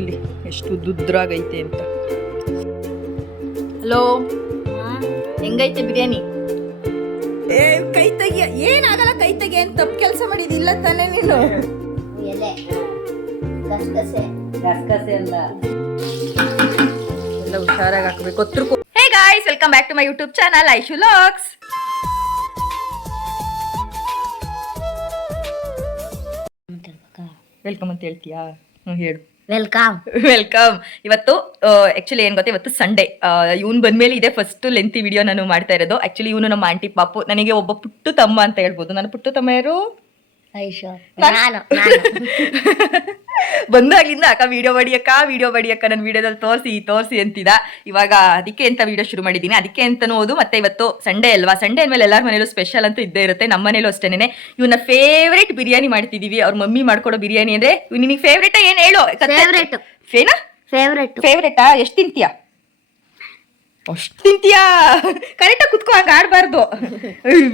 ಇಲ್ಲಿ ಎಷ್ಟು ದುದ್ರಾಗೈತೆ ಅಂತ. ಹಲೋ, ಹೆಂಗೈತೆ ಬಿರಿಯಾನಿ? ಕೈ ತೆಗಿಯ, ಏನಾಗಲ್ಲ ಕೈ ತೆಗಿಯ ಅಂತ ತಪ್ಪು ಕೆಲಸ ಮಾಡಿದಿಲ್ಲ ತಾನೇ ನೀನು? ಎಲ್ಲ ಹುಷಾರಾಗಿ ಹಾಕಬೇಕು. Hey guys, welcome back to my YouTube channel Aishu vlogs. Welcome ಅಂತ ಹೇಳ್ತೀಯಾ? ಹೇಳು. ವೆಲ್ಕಮ್. ಇವತ್ತು ಆಕ್ಚುಲಿ ಏನ್ ಗೊತ್ತಾ, ಇವತ್ತು ಸಂಡೇ. ಇವನು ಬಂದ್ಮೇಲೆ ಇದೆ ಫಸ್ಟ್ ಲೆಂತಿ ವಿಡಿಯೋ ನಾನು ಮಾಡ್ತಾ ಇರೋದು. ಆಕ್ಚುಲಿ ಇವನು ನಮ್ಮ ಆಂಟಿ ಪಾಪು, ನನಗೆ ಒಬ್ಬ ಪುಟ್ಟು ತಮ್ಮ ಅಂತ ಹೇಳ್ಬೋದು. ನನ್ನ ಪುಟ್ಟು ತಮ್ಮ ಯಾರು? ಬಂದಾಗ್ಲಿಂದ ಅಕ್ಕ ವಿಡಿಯೋ ಬಡಿಯಕ್ಕ ನನ್ನ ವಿಡಿಯೋದಲ್ಲಿ ತೋರಿಸಿ ಅಂತಿದ. ಇವಾಗ ಅದಕ್ಕೆ ಅಂತ ವಿಡಿಯೋ ಶುರು ಮಾಡಿದ್ದೀನಿ. ಅದಕ್ಕೆ ಅಂತನೂ ಓದು. ಮತ್ತೆ ಇವತ್ತು ಸಂಡೇ ಅಲ್ವಾ, ಸಂಡೇ ಅಂದ್ಮೇಲೆ ಎಲ್ಲರ ಮನೇಲೂ ಸ್ಪೆಷಲ್ ಅಂತೂ ಇದ್ದೇ ಇರುತ್ತೆ. ನಮ್ಮ ಮನೇಲೂ ಅಷ್ಟೇನೆ. ಇವನ್ನ ಫೇವ್ರೇಟ್ ಬಿರಿಯಾನಿ ಮಾಡ್ತಿದೀವಿ. ಅವ್ರ ಮಮ್ಮಿ ಮಾಡ್ಕೊಡೋ ಬಿರಿಯಾನಿ ಅಂದ್ರೆ ನಿನಗೆ ಫೇವ್ರೇಟ್ ಏನ್ ಹೇಳು? ಫೇವ್ರೇಟಾ? ಎಷ್ಟು ತಿಂತೀಯಾ? ಅಷ್ಟು ತಿಂತೀಯಾ? ಕರೆಕ್ಟಾಗಿ ಕುತ್ಕೋ, ಹಂಗ ಆಡ್ಬಾರ್ದು.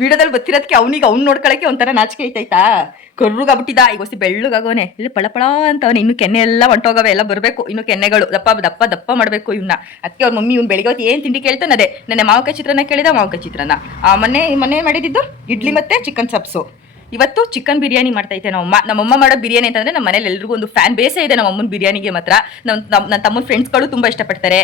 ವಿಡಿಯೋದಲ್ಲಿ ಬರ್ತಿರೋದಕ್ಕೆ ಅವ್ನಿಗೆ ಅವ್ನು ನೋಡ್ಕೊಳಕ್ಕೆ ಒಂಥರ ನಾಚಿಕೆ ಐತಾಯ್ತಾ. ಕರ್ರುಗಾಗ್ಬಿಟ್ಟಿದ. ಈಗ ಹೊಸಿ ಬೆಳ್ಳಗಾಗೋನೆ, ಇಲ್ಲಿ ಪಳಪಳ ಅಂತ ಅವನು. ಇನ್ನು ಕೆನ್ನೆ ಎಲ್ಲ ಹೊಂಟೋಗವೆ, ಎಲ್ಲ ಬರಬೇಕು ಇನ್ನು ಕೆನ್ನೆಗಳು. ದಪ್ಪ ಮಾಡಬೇಕು ಇವನ್ನ. ಅದಕ್ಕೆ ಅವ್ರ ಮಮ್ಮಿ ಇವ್ನು ಬೆಳಿಗ್ಗೆ ಹೊತ್ತು ಏನು ತಿಂಡಿ ಕೇಳ್ತಾನೆ ಅದೇ. ನೆನ್ನೆ ಮಾವಿನಕಾಯಿ ಚಿತ್ರಾನ್ನ ಕೇಳಿದ, ಮಾವಿನಕಾಯಿ ಚಿತ್ರಾನ್ನ. ಮೊನ್ನೆ ಮಾಡಿದ್ದು ಇಡ್ಲಿ ಮತ್ತೆ ಚಿಕನ್ ಸಬ್ಸು. ಇವತ್ತು ಚಿಕನ್ ಬಿರಿಯಾನಿ ಮಾಡ್ತೈತೆ ನಮ್ಮಮ್ಮ ಮಾಡೋ ಬಿರಿಯಾನಿ ಅಂತಂದ್ರೆ ನಮ್ಮ ಮನೇಲಿ ಎಲ್ರಿಗೂ ಒಂದು ಫ್ಯಾನ್ ಬೇಸೇ ಇದೆ ನಮ್ಮ ಅಮ್ಮನ ಬಿರಿಯಾನಿಗೆ ಮಾತ್ರ. ನನ್ನ ತಮ್ಮನ ಫ್ರೆಂಡ್ಸ್ಗಳು ತುಂಬಾ ಇಷ್ಟಪಡ್ತಾರೆ,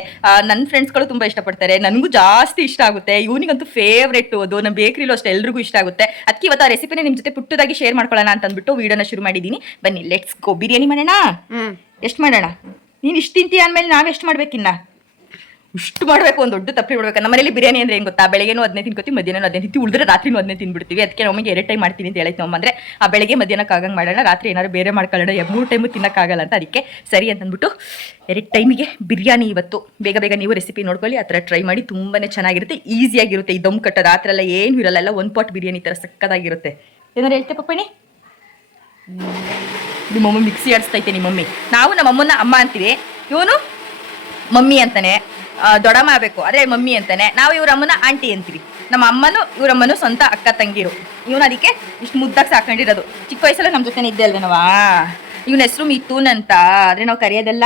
ನನ್ನ ಫ್ರೆಂಡ್ಸ್ಗಳು ತುಂಬಾ ಇಷ್ಟಪಡ್ತಾರೆ, ನನಗೂ ಜಾಸ್ತಿ ಇಷ್ಟ ಆಗುತ್ತೆ. ಇವನಿಗಂತೂ ಫೇವ್ರೇಟ್ ಅದು. ನಮ್ಮ ಬೇಕ್ರಿಲೂ ಅಷ್ಟೇ ಎಲ್ರಿಗೂ ಇಷ್ಟ ಆಗುತ್ತೆ. ಅದಕ್ಕೆ ಇವತ್ತು ಆ ರೆಸಿಪಿನ ನಿಮ್ಮ ಜೊತೆ ಪುಟ್ಟದಾಗಿ ಶೇರ್ ಮಾಡ್ಕೊಳ್ಳೋಣ ಅಂತ ಅಂದ್ಬಿಟ್ಟು ವಿಡಿಯೋನ ಶುರು ಮಾಡಿದ್ದೀನಿ. ಬನ್ನಿ ಲೆಟ್ಸ್ ಗೋ. ಬಿರಿಯಾನಿ ಮಾಡೋಣ. ಎಷ್ಟು ಮಾಡೋಣ? ನೀನು ಇಷ್ಟು ತಿಂತೀಯ ಅಂದಮೇಲೆ ನಾವು ಎಷ್ಟು ಮಾಡ್ಬೇಕಿನ್ನ? ಇಷ್ಟು ಮಾಡಬೇಕು, ಒಂದು ದೊಡ್ಡ ತಪ್ಪಿ ಬಿಡ್ಬೇಕು. ನಮ್ಮ ಮನೇಲಿ ಬಿರಿಯಾನಿ ಅಂದ್ರೆ ಏನು ಗೊತ್ತಾ, ಬೆಳಗ್ಗೆನೂ 15 ತಿನ್ಕೋತೀವಿ, ಮಧ್ಯಾಹ್ನ 15 ತಿಂತೀವಿ, ಉಳಿದ್ರೆ ರಾತ್ರಿನೂ 15 ತಿನ್ಬಿಡ್ತೀವಿ. ಅದಕ್ಕೆ ನಮಗೆ 2 ಟೈಮ್ ಮಾಡ್ತೀನಿ ಅಂತ ಹೇಳೈತೆ ನಮ್ಮ. ಅಂದ್ರೆ ಆ ಬೆಳಗ್ಗೆ ಮಧ್ಯಾಹ್ನಕ್ಕೆ ಆಗಂಗೆ ಮಾಡೋಣ, ರಾತ್ರಿ ಏನಾದ್ರು ಬೇರೆ ಮಾಡ್ಕೊಳ್ಳೋಣ. 3 ಟೈಮು ತಿನ್ನಕ್ಕಾಗಲ್ಲ ಅಂತ. ಅದಕ್ಕೆ ಸರಿ ಅಂತಂದ್ಬಿಟ್ಟು 2 ಟೈಮಿಗೆ ಬಿರಿಯಾನಿ. ಇವತ್ತು ಬೇಗ ನೀವು ರೆಸಿಪಿ ನೋಡ್ಕೊಳ್ಳಿ, ಆ ಥರ ಟ್ರೈ ಮಾಡಿ. ತುಂಬಾನೇ ಚೆನ್ನಾಗಿರುತ್ತೆ, ಈಸಿಯಾಗಿರುತ್ತೆ. ಈ ದಮ್ ಕಟ್ಟೋದು ಆ ಥರ ಎಲ್ಲ ಏನು ಇರಲ್ಲ. ಎಲ್ಲ 1 ಪಾಟ್ ಬಿರಿಯಾನಿ ಥರ ಸಕ್ಕದಾಗಿರುತ್ತೆ. ಏನಾರು ಹೇಳ್ತೆ ಪಪ್ಪಣಿ? ನಿಮ್ಮಮ್ಮ ಮಿಕ್ಸಿ ಆಡಿಸ್ತೈತೆ ನಿಮ್ಮಮ್ಮಿ. ನಾವು ನಮ್ಮಮ್ಮನ ಅಮ್ಮ ಅಂತೀವಿ, ಇವನು ಮಮ್ಮಿ ಅಂತಾನೆ. ದೊಡ್ಡಮ್ಮ ಆಗಬೇಕು, ಅದೇ ಮಮ್ಮಿ ಅಂತಾನೆ. ನಾವು ಇವ್ರಮ್ಮನ ಆಂಟಿ ಅಂತೀವಿ. ನಮ್ಮ ಅಮ್ಮನು ಇವರಮ್ಮನು ಸ್ವಂತ ಅಕ್ಕ ತಂಗಿರು. ಇವನು ಅದಕ್ಕೆ ಇಷ್ಟು ಮುದ್ದಾಗಿ ಸಾಕೊಂಡಿರೋದು. ಚಿಕ್ಕ ವಯಸ್ಸಲ್ಲ ನಮ್ಮ ಜೊತೆ ಇದ್ದೆ ಅಲ್ವೇನವಾ. ಇವನ ಹೆಸರು ಮಿಥುನ್ ಅಂತ. ಆದ್ರೆ ನಾವು ಕರೆಯೋದೆಲ್ಲ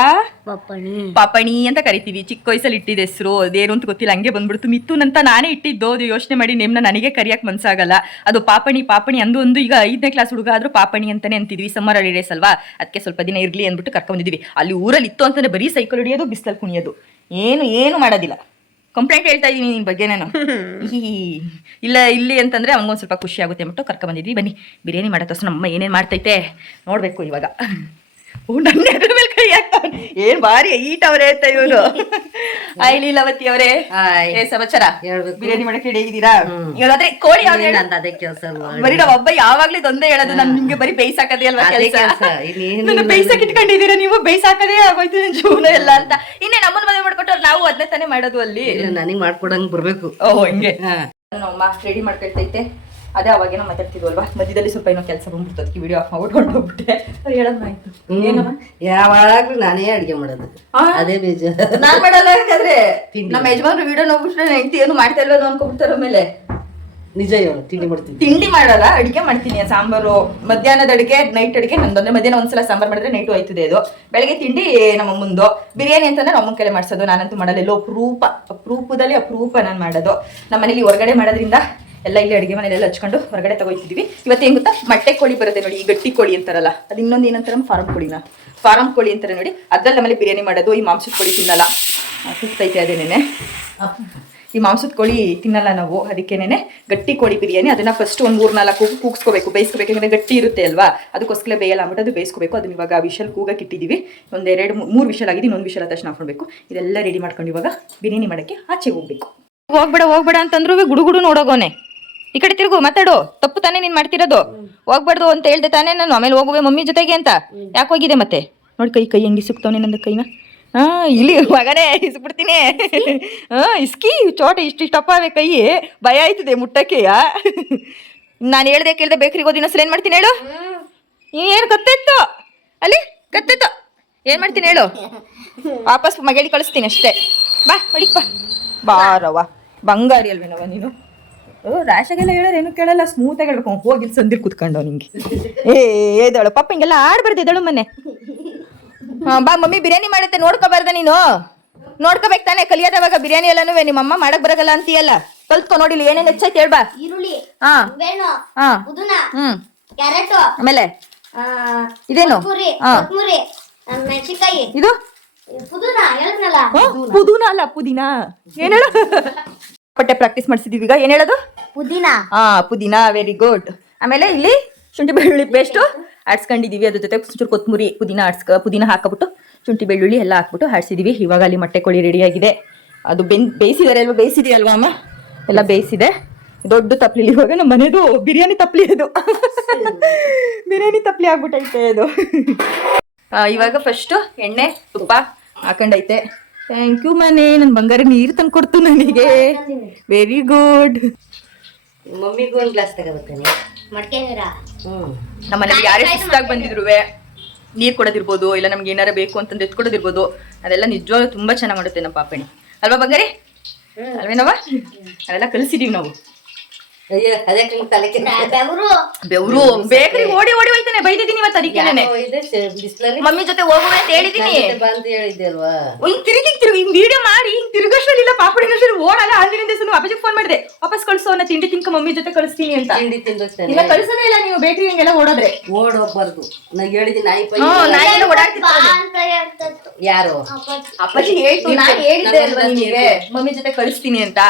ಪಾಪಣಿ ಅಂತ ಕರಿತೀವಿ. ಚಿಕ್ಕ ವಯಸ್ಸಲ್ಲಿ ಇಟ್ಟಿದ್ದ ಹೆಸರು ಅದೇನು ಅಂತ ಗೊತ್ತಿಲ್ಲ, ಹಂಗೆ ಬಂದ್ಬಿಡ್ತು. ಮಿಥುನ್ ಅಂತ ನಾನೇ ಇಟ್ಟಿದ್ದು. ಅದು ಯೋಚನೆ ಮಾಡಿ ನೇಮ್ನ ನನಗೆ ಕರಿಯಕ್ಕೆ ಮನ್ಸಾಗಲ್ಲ. ಅದು ಪಾಪಣಿ ಅಂದು ಈಗ 5ನೇ ಕ್ಲಾಸ್ ಹುಡುಗ ಆದ್ರೂ ಪಾಪಣಿ ಅಂತಾನೆ ಅಂತಿದ್ವಿ. ಸಮ್ಮರ್ ಹಾಲಿಡೇಸ್ ಅಲ್ವಾ, ಅದಕ್ಕೆ ಸ್ವಲ್ಪ ದಿನ ಇರ್ಲಿ ಅಂದ್ಬಿಟ್ಟು ಕರ್ಕೊಂಡಿದ್ವಿ. ಅಲ್ಲಿ ಊರಲ್ಲಿ ಇತ್ತು ಅಂತಂದ್ರೆ ಬರೀ ಸೈಕಲ್ ಹೊಡಿಯೋದು, ಬಿಸ್ತಲ್ ಕುಣಿಯೋದು, ಏನು ಮಾಡೋದಿಲ್ಲ. ಕಂಪ್ಲೇಂಟ್ ಹೇಳ್ತಾ ಇದೀನಿ ನಿನ್ ಬಗ್ಗೆ ನಾನು. ಇಲ್ಲ ಇಲ್ಲಿ ಅಂತಂದ್ರೆ ಅವಂಗೊಂದು ಸ್ವಲ್ಪ ಖುಷಿ ಆಗುತ್ತೆ ಅಂದ್ಬಿಟ್ಟು ಕರ್ಕೊಂಡ್ಬಂದಿದ್ವಿ. ಬನ್ನಿ ಬಿರಿಯಾನಿ ಮಾಡೋ ತೋರ್ಸ ನಮ್ಮ ಏನೇನು ಮಾಡ್ತೈತೆ ನೋಡ್ಬೇಕು ಇವಾಗ. ನನ್ನ ಎದುರು ಮೇಲೆ ಕೈ ಹಾಕ್ತಾವ. ಏನ್ ಭಾರಿ ಈಟ್ ಅವರೇ ಅಂತ ಇವನು. ಆಯ್ ಲೀಲಾವತಿ ಅವರೇ, ಸಮಾಚಾರ? ಬಿರಿಯಾನಿ ಮಾಡಕ್ಕೆ ರೆಡಿ ಆಗಿದ್ದೀರಾ? ಇವಾಗಾದ್ರೆ ಕೋಳಿ ಬರೀ ನಾವ್ ಒಬ್ಬ ಯಾವಾಗ್ಲೂ ಇದೊಂದೇ ಹೇಳೋದು. ನಾನು ನಿಮ್ಗೆ ಬರೀ ಬೇಯಿಸಾಕದೇ ಅಲ್ವಾ ಕೆಲಸ. ಬೇಯಿಸಕ್ ಇಟ್ಕೊಂಡಿದ್ದೀರಾ ನೀವು? ಬೇಯಿಸಾಕದೇ ಆಗೋಯ್ತು ನನ್ನ ಜೀವನ ಎಲ್ಲ ಅಂತ. ಇನ್ನೇ ನಮ್ಮನ್ನ ಮದುವೆ ಮಾಡ್ಕೊಟ್ಟವ್ರು ನಾವು ಅದನ್ನೇ ತಾನೇ ಮಾಡೋದು ಅಲ್ಲಿ. ನನಗ್ ಮಾಡ್ಕೊಡಂಗ್ ಬರ್ಬೇಕು. ಓಹ್ ಹಿಂಗೆ. ನಮ್ಮ ರೆಡಿ ಮಾಡ್ಕೊಳ್ತೈತೆ. ಅದೇ ಅವಾಗೇನೋ ಮಾತಾಡ್ತಿದ್ವಲ್ವಾ, ಮಧ್ಯದಲ್ಲಿ ಸ್ವಲ್ಪ ಏನೋ ಕೆಲಸ ಬಂದ್ಬಿಡ್ತು. ಅದಕ್ಕೆ ವಿಡಿಯೋ ಆಫ್ ಮಾಡ್ಬಿಟ್ಟು ಹೊರಟೋಗ್ಬಿಟ್ಟೆ. ಹೇಳೋದಾಯ್ತು. ಏನಮ್ಮ ಯಾವಾಗ್ಲೂ ನಾನೇ ಅಡ್ಗೆ ಮಾಡೋದು, ಅದೇ ಬೇಜಾರು. ನಾನ್ ಮಾಡಲ್ಲ. ಯಾಕಂದ್ರೆ ನಮ್ಮ ಯಜಮಾನ್ರು ವಿಡಿಯೋ ನೋಡ್ಬಿಟ್ರೆ ಹೆಂಡತಿ ಏನು ಮಾಡ್ತಾ ಇಲ್ವೋ ಅನ್ಕೊಂಡ್ಬಿಡ್ತಾರ. ಮೇಲೆ ನಿಜ ಹೇಳು, ತಿಂಡಿ ಮಾಡ್ತೀನಿ. ತಿಂಡಿ ಮಾಡಲ್ಲ, ಅಡಿಗೆ ಮಾಡ್ತೀನಿ. ಸಾಂಬಾರು ಮಧ್ಯಾಹ್ನದ ಅಡಿಗೆ, ನೈಟ್ ಅಡಿಗೆ ನಂದೊಂದೇ. ಮಧ್ಯಾಹ್ನ ಒಂದ್ಸಲ ಸಾಂಬಾರ್ ಮಾಡಿದ್ರೆ ನೈಟು ಆಯ್ತದೆ ಅದು. ಬೆಳಗ್ಗೆ ತಿಂಡಿ ನಮ್ಮ ಮುಂದು. ಬಿರಿಯಾನಿ ಅಂತಂದ್ರೆ ನಮ್ಮ ಕೈಲಿ ಮಾಡ್ಸೋದು, ನಾನಂತೂ ಮಾಡಲ್ಲ. ಎಲ್ಲೋ ಅಪರೂಪದಲ್ಲಿ ಅಪರೂಪ ನಾನು ಮಾಡೋದು. ನಮ್ಮ ಮನೇಲಿ ಹೊರಗಡೆ ಮಾಡೋದ್ರಿಂದ ಎಲ್ಲ ಇಲ್ಲಿ ಅಡುಗೆ ಮನೆಯಲ್ಲ ಹಚ್ಕೊಂಡು ಹೊರಗಡೆ ತಗೋತಿದ್ವಿ. ಇವತ್ತು ಏನ್ ಗೊತ್ತಾ, ಮೊಟ್ಟೆ ಕೋಳಿ ಬರುತ್ತೆ ನೋಡಿ, ಈ ಗಟ್ಟಿ ಕೋಳಿ ಅಂತಾರಲ್ಲ, ಅದು ಇನ್ನೊಂದು ಏನಂತಾರ ಫಾರಂ ಕೋಳಿ ಅಂತಾರೆ ನೋಡಿ. ಅದ್ರಲ್ಲಿ ನಮ್ಮಲ್ಲಿ ಬಿರಿಯಾನಿ ಮಾಡೋದು. ಈ ಮಾಂಸದ ಕೋಳಿ ತಿನ್ನಲ್ಲ, ಸುತ್ತೈತೆ ಅದೇನೇನೆ. ಈ ಮಾಂಸದ ಕೋಳಿ ತಿನ್ನಲ್ಲ ನಾವು, ಅದಕ್ಕೇನೆ ಗಟ್ಟಿ ಕೋಳಿ ಬಿರಿಯಾನಿ. ಅದನ್ನ ಫಸ್ಟ್ ಒಂದು 3-4 ಕೂಗಿಸ್ಕೋಬೇಕು, ಬೇಯಿಸ್ಕೋಬೇಕು. ಯಾಕಂದ್ರೆ ಗಟ್ಟಿ ಇರುತ್ತೆ ಅಲ್ವಾ, ಅದಕ್ಕೋಸ್ಕರ ಬೇಯಲ್ಲ ಅಂದ್ಬಿಟ್ಟು ಅದು ಬೇಯಿಸ್ಕೋಬೇಕು. ಅದನ್ನ ಇವಾಗ ವಿಷಲ್ ಕೂಗಕ್ಕೆ ಇಟ್ಟಿದ್ದೀವಿ. 1-2-3 ವಿಷಲ್ ಆಗಿದೆ, ಇನ್ನೊಂದು ವಿಷಲ್ ತಕ್ಷಣ ಹಾಕೊಳ್ಬೇಕು. ಇದೆಲ್ಲ ರೆಡಿ ಮಾಡ್ಕೊಂಡು ಇವಾಗ ಬಿರಿಯಾನಿ ಮಾಡೋಕ್ಕೆ ಆಚೆ ಹೋಗ್ಬೇಕು. ಹೋಗ್ಬೇಡ ಅಂತಂದ್ರು ಗುಡುಗುಡು ನೋಡೋಗೋನೆ. ಈ ಕಡೆ ತಿರುಗು, ಮಾತಾಡು. ತಪ್ಪು ತಾನೇ ನೀನ್ ಮಾಡ್ತಿರೋದು. ಹೋಗ್ಬಾರ್ದು ಅಂತ ಹೇಳ್ದೆ ತಾನೇ ನಾನು. ಆಮೇಲೆ ಹೋಗುವೆ ಮಮ್ಮಿ ಜೊತೆಗೆ ಅಂತ. ಯಾಕೆ ಹೋಗಿದೆ ಮತ್ತೆ? ನೋಡಿ ಕೈ ಹೆಂಗೆ ಸಿಕ್ತವನೆ ನಂದು ಕೈನ. ಇಲ್ಲಿ ಮಗನೇ ಇಸ್ಬಿಡ್ತೀನಿ. ಇಸ್ಕಿ ಚೋಟ ಇಷ್ಟಪ್ಪ ಅವೇ ಕೈ. ಭಯ ಆಯ್ತದೆ ಮುಟ್ಟಕ್ಕೆಯ. ನಾನು ಕೇಳ್ದೆ ಬೇಕ್ರಿಗೆ ಹೋದ ಇನ್ನೊಂದ್ಸಲ ಏನ್ ಮಾಡ್ತೀನಿ ಹೇಳು? ಏನು ಕತ್ತಿತ್ತು ಅಲ್ಲಿ, ಕತ್ತಿತ್ತು. ಏನ್ ಮಾಡ್ತೀನಿ ಹೇಳು? ವಾಪಸ್ ಮಗಳಿ ಕಳಿಸ್ತೀನಿ ಅಷ್ಟೇ. ಬಾ ಹೊಡಿಪ್ಪ, ಬಾರವ್ವ. ಬಂಗಾರಿ ಅಲ್ವೇನವ ನೀನು? ರ್ಯಾಶಾಗೆಲ್ಲ ಹೇಳೋರು ಏನು ಕೇಳಲ್ಲ, ಸ್ಮೂತಾಗಿ ಹೇಳ್ಬೇಕು. ಹೋಗಿಲ್ ಸಂದಿರ್ ಕುತ್ಕೊಂಡವ್ ನಿಂಗೆ. ಏದಳು ಪಾಪ ಹಿಂಗೆಲ್ಲ ಆಡ್ಬಾರ್ದು. ಎದಳು ಮನೆ ಬಾ ಮಮ್ಮಿ ಬಿರಿಯಾನಿ ಮಾಡುತ್ತೆ ನೋಡ್ಕೋಬಾರ್ದ ನೀನು ನೋಡ್ಕೋಬೇಕು ತಾನೆ ಕಲಿಯೋದವಾಗ ಬಿರಿಯಾನಿ ಎಲ್ಲಾನು ನಿಮ್ಮಮ್ಮ ಮಾಡಕ್ ಬರಗಲ್ಲ ಅಂತೀಯಲ್ಲ ಕಲ್ತ್ಕೊ ನೋಡಿಲಿ ಏನೇನ್ ಹೆಚ್ಚೈತೆ ಹೇಳ್ಬಾ ಈರುಳ್ಳಿ ಹಾ ಬೇಣು ಹಾ ಪುದೀನ ಹ್ಮ್ ಕ್ಯಾರೆಟ್ ಆಮೇಲೆ ಇದೇನು ಹಾ ಕೊತ್ತಂಬರಿ ಮೆಣಸಿನಕಾಯಿ ಇದು ಪುದೀನ ಹೇಳಿದ್ನಲ್ಲ ಪುದೀನ ಅಲ್ಲ ಪುದೀನ ಏನ್ ಹೇಳು ಪಟ್ಟೆ ಪ್ರಾಕ್ಟೀಸ್ ಮಾಡ್ಸಿದೀವಿ ಈಗ ಏನ್ ಹೇಳೋದು ಪುದೀನ ಹಾ ಪುದೀನ ವೆರಿ ಗುಡ್ ಆಮೇಲೆ ಇಲ್ಲಿ ಶುಂಠಿ ಬೆಳ್ಳುಳ್ಳಿ ಪೇಸ್ಟ್ ಆಡ್ಸ್ಕೊಂಡಿದೀವಿ ಅದ್ರ ಜೊತೆ ಚೂರು ಕೊತ್ತಂಬರಿ ಪುದೀನ ಹಾಕಬಿಟ್ಟು ಶುಂಠಿ ಬೆಳ್ಳುಳ್ಳಿ ಎಲ್ಲ ಹಾಕ್ಬಿಟ್ಟು ಆಡ್ಸಿದೀವಿ ಇವಾಗ ಅಲ್ಲಿ ಮೊಟ್ಟೆ ಕೋಳಿ ರೆಡಿ ಆಗಿದೆ ಅದು ಬೇಯಿಸಿದಾರೆ ಅಲ್ವಾ ಬೇಯಿಸಿದೆಯಲ್ವಾ ಅಮ್ಮ ಎಲ್ಲ ಬೇಯಿಸಿದೆ ದೊಡ್ಡ ತಪ್ಲಿ ಇವಾಗ ನಮ್ಮ ಮನೆದು ಬಿರಿಯಾನಿ ತಪ್ಲಿ ಅದು ಬಿರಿಯಾನಿ ತಪ್ಲಿ ಆಗ್ಬಿಟ್ಟೈತೆ ಅದು ಇವಾಗ ಫಸ್ಟ್ ಎಣ್ಣೆ ತುಪ್ಪ ಹಾಕೊಂಡೈತೆ ಥ್ಯಾಂಕ್ ಯು ಮನೆ ನನ್ನ ಬಂಗಾರ ನೀರು ತಂದ್ಕೊಡ್ತು ನನಗೆ ವೆರಿ ಗುಡ್ ಮಮ್ಮಿಗೂ ಒಂದು ಗ್ಲಾಸ್ ತಗೋಬರ್ತೀನಿ ಮಡ್ಕೆ ನೀರ ನಮ್ಮ ಮನೇಲಿ ಯಾರೇ ಸುಸ್ತಾಗಿ ಬಂದಿದ್ರುವೆ ನೀರು ಕೊಡೋದಿರ್ಬೋದು ಇಲ್ಲ ನಮ್ಗೆ ಏನಾರ ಬೇಕು ಅಂತಂದ್ರೆ ಎತ್ಕೊಡೋದಿರ್ಬೋದು ಅದೆಲ್ಲ ನಿಜವಾಗ್ಲೂ ತುಂಬಾ ಚೆನ್ನಾಗಿ ಮಾಡುತ್ತೆ ನಮ್ಮ ಪಾಪಣಿ ಅಲ್ವಾ ಬಂಗಾರಿ ಅಲ್ವೇನವ ಅದೆಲ್ಲ ಕಲಿಸಿದೀವಿ ನಾವು ಅಯ್ಯೋ ಅದೇ ತಲೆ ಬೆವರು ಬೆವ್ರು ಬೇಕ್ರಿ ಓಡಿ ಓಡಿ ಹೋಯ್ತಾನೆ ಬೈದಿದ್ದೀನಿ ಇವತ್ತು ಅದಕ್ಕೇನೆ ಬಿಸ್ಲಲ್ಲಿ ಮಮ್ಮಿ ಜೊತೆ ಹೋಗುವೆ ಅಂತ ಹೇಳಿದೀನಿ ಬಂದು ಹೇಳಿದ್ದೆ ಅಲ್ವಾ ಹಿಂಗ್ ತಿರುಗಿ ವಿಡಿಯೋ ಮಾಡಿ ಹಿಂಗ್ ತಿರುಗಷ್ಟರಲ್ಲಿ ಪಾಪಡಿನಷ್ಟರಲ್ಲಿ ಓಡಲ್ಲ ಅಂದಿನಿಂದ ಸುಮ್ಮನೆ ಅಪ್ಪಾಜಿಗೆ ಫೋನ್ ಮಾಡಿದೆ ವಾಪಸ್ ಕಳ್ಸೋ ಅನ್ನೋ ತಿಂಡಿ ತಿನ್ಕ ಮಮ್ಮಿ ಜೊತೆ ಕಳಿಸ್ತೀನಿ ಅಂತ ತಿಂಡಿ ತಿನ್ಬೇಕು ಇಲ್ಲ ಕಳ್ಸೋದೇ ಇಲ್ಲ ನೀವು ಬೇಕ್ರಿ ಹಿಂಗೆಲ್ಲ ಓಡೋದ್ರೆ ಓಡ್ ಹೋಗ್ಬಾರ್ದು ನಾ ಹೇಳಿದ್ದೀನಿ ನಾಯಿ ಪೈ ನಾಯಿ ಎಲ್ಲ ಓಡಾಡ್ತಿತ್ತು ಅಂತ ಹೇಳ್ತತ್ತು ಯಾರು ಅಪ್ಪಾಜಿ ಹೇಳ್ತು ನಾನು ಹೇಳಿದ್ದೆ ಅಲ್ವಾ ನಿನಗೆ ಮಮ್ಮಿ ಜೊತೆ ಕಳಿಸ್ತೀನಿ ಅಂತ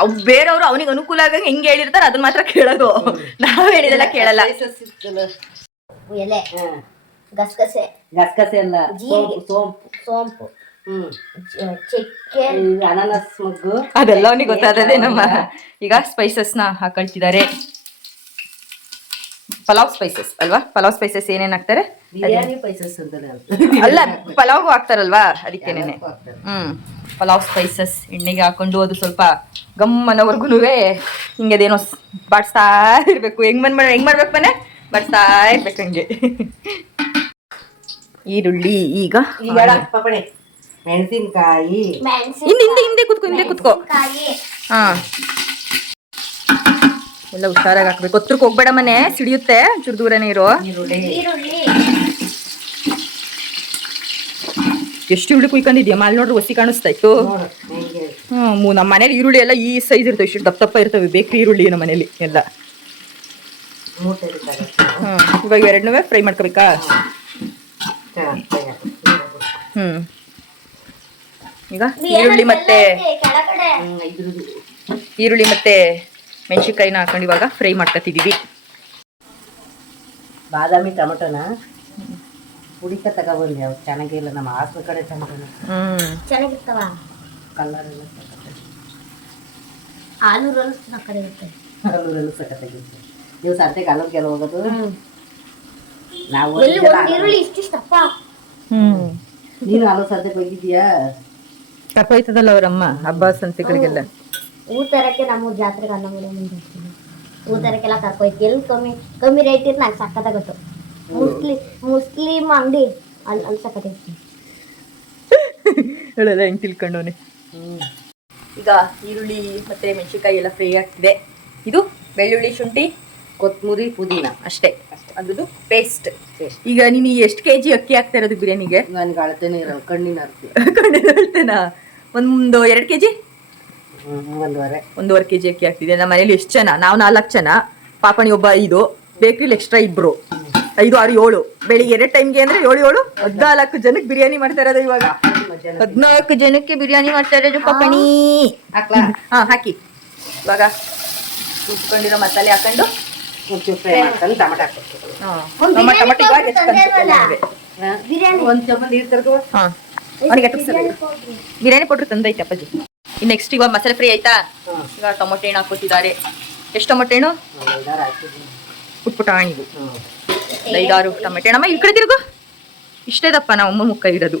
ಅವ್ ಬೇರೆಯವರು ಅವನಿಗೆ ಅನುಕೂಲ ಆಗಂಗೆ ಹೆಂಗ್ ಹೇಳಿರ್ತಾರೆ ಅದನ್ನ ಮಾತ್ರ ಕೇಳೋದು ನಾವ್ ಹೇಳಿದೆಲ್ಲ ಕೇಳಲ್ಲ ಎಲೆ ಗಸಗಸೆ ಗಸಗಸೆ ಅಲ್ಲ ಜೀರಿಗೆ. ಸೋಂಪು ಸೋಂಪು ಚಕ್ಕೆ ಅನಾನಸ್ ಮಗ್ಗು ಅದೆಲ್ಲ ಅವನಿಗೆ ಗೊತ್ತಾದದೆ ನಮ್ಮ ಈಗ ಸ್ಪೈಸಸ್ ನ ಹಾಕೊಳ್ತಿದ್ದಾರೆ ಪಲಾವ್ ಸ್ಪೈಸಸ್ ಅಲ್ವಾ ಪಲಾವ್ ಸ್ಪೈಸಸ್ ಏನೇನ್ ಹಾಕ್ತಾರೆ ಬಿರಿಯಾನಿ ಪೈಸಸ್ ಅಂತಾನೆ ಅಲ್ಲ ಪಲಾವ್ಗೂ ಹಾಕ್ತಾರಲ್ವಾ ಅದಕ್ಕೇನೆ ಪಲಾವ್ ಸ್ಪೈಸಸ್ ಎಣ್ಣೆಗೆ ಹಾಕೊಂಡು ಅದು ಸ್ವಲ್ಪ ಗಮ್ಮನವರ್ಗುನುವೆ ಹಿಂಗೆ ಅದೇನೋ ಬಾಡ್ಸ್ತಾ ಇರ್ಬೇಕು ಹೆಂಗ್ ಮಾಡ್ಬೇಕು ಮನೆ ಬಾಡ್ಸ್ತಾ ಇರ್ಬೇಕು ಹಂಗೆ ಈರುಳ್ಳಿ ಈಗ ಪಾಪಣೆ ಮೆಣಸಿನ್ಕಾಯಿ ಹಿಂದೆ ಕುತ್ಕೋ ಹಾ ಎಲ್ಲ ಹುಷಾರಾಗಿ ಹಾಕ್ಬೇಕು ಒತ್ತರಕ್ಕೆ ಹೋಗ್ಬೇಡ ಮನೆ ಸಿಡಿಯುತ್ತೆ ಚೂರು ದೂರನೇ ಇರೋ ಈರುಳ್ಳಿ ಎಷ್ಟು ಈರುಳ್ಳಿ ಕುಯ್ಕೊಂಡಿದ್ಯಾ ಮಾಲ್ ನೋಡ್ರಿ ಹೊಸಿ ಕಾಣಿಸ್ತಾ ಇತ್ತು ನಮ್ಮ ಮನೇಲಿ ಈರುಳ್ಳಿ ಎಲ್ಲ ಈ ಸೈಜ್ ಇರ್ತವೆ ಇಷ್ಟು ದಪ್ಪ ಇರ್ತವೆ ಬೇಕ್ರಿ ಈರುಳ್ಳಿ ನಮ್ಮ ಮನೇಲಿ ಎಲ್ಲ ಇವಾಗ ಎರಡನ್ನೂ ಫ್ರೈ ಮಾಡ್ಕೋಬೇಕಾ ಈಗ ಈರುಳ್ಳಿ ಮತ್ತೆ ಕೆಳಗಡೆ ಈರುಳ್ಳಿ ಮತ್ತೆ ಮೆಣಸಿನ್ಕಾಯಿನ ಹಾಕೊಂಡು ಇವಾಗ ಫ್ರೈ ಮಾಡ್ಕೊತಿದೀವಿ ಬಾದಾಮಿ ಟೊಮಟೊನ ಹುಡಿಕ ತಗೊಬಂದೆ ಅವ್ರು ಚೆನ್ನಾಗಿಲ್ಲ ನಮ್ಮ ಹಾಸ್ಟೆಲ್ ಕಡೆ ಟೊಮಟೊನ ಚೆನ್ನಾಗಿರ್ತಾವ ಕಲ್ಲರ್ ಎಲ್ಲ ಆಲೂರಲ್ಲೂ ಕಡೆ ಇರುತ್ತೆ ಅಲ್ಲೂರಲ್ಲೂ ಸಖತ್ತಾಗಿರುತ್ತೆ ನೀವು ಸಂತೆಗೆ ಅಲ್ಲೂರ್ಗೆಲ್ಲ ಹೋಗೋದು ನಾವು ಎಲ್ಲಿ ಒಂದು ಈರುಳ್ಳಿ ಇಷ್ಟಿಷ್ಟಪ್ಪ ನೀನು ಅಲ್ಲೂ ಸಂತೆಗೆ ಹೋಗಿದ್ಯಾ ಕರ್ಕೊಯ್ತದಲ್ಲ ಅವರಮ್ಮ ಹಬ್ಬ ಸಂತೆಗಳಿಗೆಲ್ಲ ಊರ್ ತರಕ್ಕೆ ನಮ್ಮೂರ್ ಜಾತ್ರೆಗೆ ಅನ್ನ ಮಾಡಿ ಮುಂದೆ ಊರ್ ತರಕ್ಕೆಲ್ಲ ಕರ್ಕೊಯ್ತು ಎಲ್ಲಿ ಕಮ್ಮಿ ರೇಟ್ ಇತ್ತು ನಂಗೆ ಸಕ್ಕತ್ತಾಗತ್ತು ಮುಸ್ಲಿಮ್ ಅಂಗಡಿ ಅಲ್ಲಿ ಸಕ್ಕತ್ತಾಗಿತ್ತು ಹೇಳಲ್ಲ ಹೆಂಗ್ ತಿಳ್ಕೊಂಡವನೆ ಈಗ ಈರುಳ್ಳಿ ಮತ್ತೆ ಮೆಣಸಿನ್ಕಾಯಿ ಎಲ್ಲ ಫ್ರೈ ಆಗ್ತಿದೆ ಇದು ಬೆಳ್ಳುಳ್ಳಿ ಶುಂಠಿ ಕೊತ್ತಂಬರಿ ಪುದೀನ ಅಷ್ಟೇ ಅದ್ರದ್ದು ಪೇಸ್ಟ್ ಈಗ ನೀನು ಎಷ್ಟು ಕೆಜಿ ಅಕ್ಕಿ ಹಾಕ್ತಾ ಇರೋದು ಬಿರಿಯಾನಿಗೆ ನನಗೆ ಅಳತೆನೇ ಇರಲ್ಲ ಕಣ್ಣಿನ ಅರ್ತಿ ಹೇಳ್ತೇನಾ ಒಂದು 2 ಕೆಜಿ ಒಂದೂವರೆ 1.5 ಕೆಜಿ ಅಕ್ಕಿ ಹಾಕ್ತಿದೆ ನಮ್ಮ ಮನೇಲಿ ಎಷ್ಟು ಜನ ನಾವು 4 ಜನ ಪಾಪಣಿ ಒಬ್ಬ 5 ಬೇಕ್ರಿಲಿ ಎಕ್ಸ್ಟ್ರಾ 2 5 6 7 ಬೆಳಿಗ್ಗೆ 2 ಟೈಮ್ಗೆ ಅಂದ್ರೆ 7 14 ಜನಕ್ಕೆ ಬಿರಿಯಾನಿ ಮಾಡ್ತಾ ಇರೋದು ಇವಾಗ 14 ಜನಕ್ಕೆ ಬಿರಿಯಾನಿ ಮಾಡ್ತಾ ಇರೋದು ಪಾಪಣಿ ಹಾಕ್ಲಾ ಹಾ ಹಾಕಿ ಇವಾಗ ಉಟ್ಕೊಂಡಿರೋ ಮಸಾಲೆ ಹಾಕೊಂಡು ಒಂಚೂರು ಫ್ರೈ ಮಾಡ್ಕೊಂಡು ಟೊಮಟೊ ಹಾಕ್ಬೇಕು ಟೊಮಟೊ ಇವಾಗ ಬಿರಿಯಾನಿ ಒಂದು ಚಮಚ ನೀರು ತರ್ಕೋ ಹಾ ಅವನಿಗೆ ಬಿರಿಯಾನಿ ಪೌಡ್ರ್ ತಂದೈತೆ ಅಪ್ಪಾಜಿ ನೆಕ್ಸ್ಟ್ ಇವಾಗ ಮಸಾಲೆ ಫ್ರೈ ಆಯ್ತಾ ಈಗ ಟೊಮೊಟೊ ಹಣ್ಣು ಹಾಕೋತಿದ್ದಾರೆ ಎಷ್ಟು ಟೊಮೊಟೊ ಹಣ್ಣು ಪುಟ್ಪುಟಾಣಿಗೂ 5-6 ಟೊಮೆಟೊ ಹಣ್ಣಮ್ಮ ಈ ಕಡೆ ತಿರುಗು ಇಷ್ಟೇ ದಪ್ಪ ನಾವು ಅಮ್ಮ ಮುಕ್ಕ ಇರೋದು